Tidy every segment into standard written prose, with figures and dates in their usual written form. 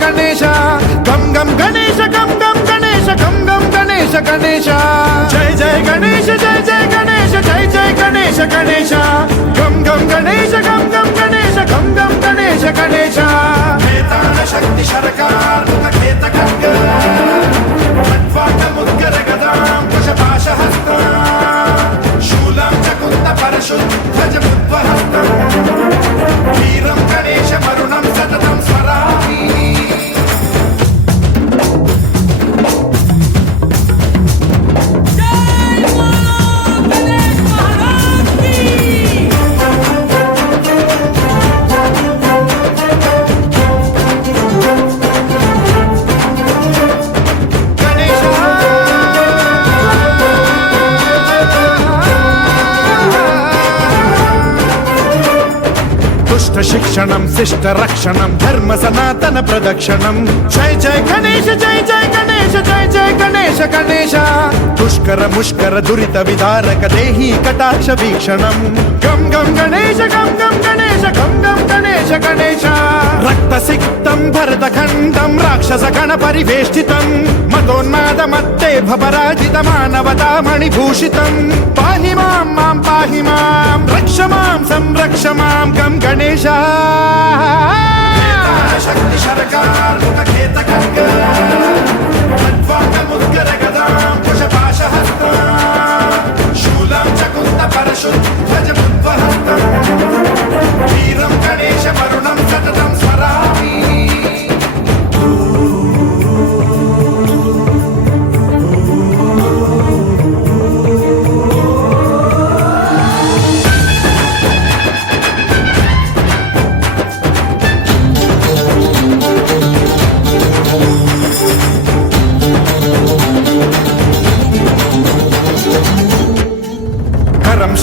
गणेश गम गम गणेश गम गम गणेश गम गम गणेश गणेश जय जय गणेश जय जय गणेश जय जय गणेश गणेश गम गम गणेश गम गम गणेश गम गम गणेश गणेश वेदान शक्ति शरकार खेत खड्ग खट्वांग मुद्गर गदां कुशपाशहस्तं शूलं च कुन्द परशुध्वज मुद्वहस्तं वीरं गणेश मरुणं सततं स्मरामि शिक्षणं शिष्ट रक्षणं धर्म सनातन प्रदक्षिणं जय जय गणेश जय जय गणेश जय जय गणेश गणेश दुष्कर मुष्कर दुरित विदारक देहि कटाक्ष वीक्षणं गम गम गणेश गम गम गणेश गम गम गणेश गणेश रक्त सिक्तं भरतखण्डं राक्षस गण परिवेष्टितं मदोन्माद मत्ते भपराजित मानवता मणिभूषितं पाहि मां मां पाहि मां रक्ष मां संरक्ष मां गम गणेश शक्ति शरकार खेत खड्ग खट्वांग मुद्गर गदां कुशपाशहस्तं शूलं च कुन्द परशुध्वज मुद्वहस्तं वीरं गणेश मरुणं सततं स्मरामि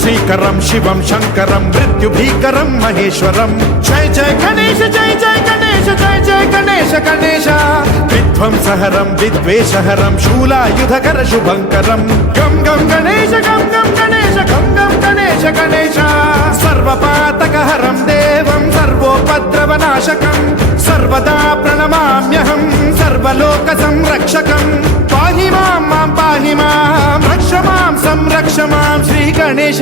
श्रीकरं शिवं शंकरं मृत्युभीकरं महेश्वरं जय जय गणेश जय जय गणेश जय जय गणेश गणेश विध्वंसहरं विद्वेषहरं शूलायुधकर शुभंकरं गम गम गणेश गम गम गणेश गम गम गणेश गणेश सर्वपातकहरं देवं सर्वोपद्रवनाशकं सर्वदा प्रणमाम्यहं सर्वलोकसंरक्षकं पाहि मां मां पाहि मां रक्ष मां संरक्ष मां श्री गणेश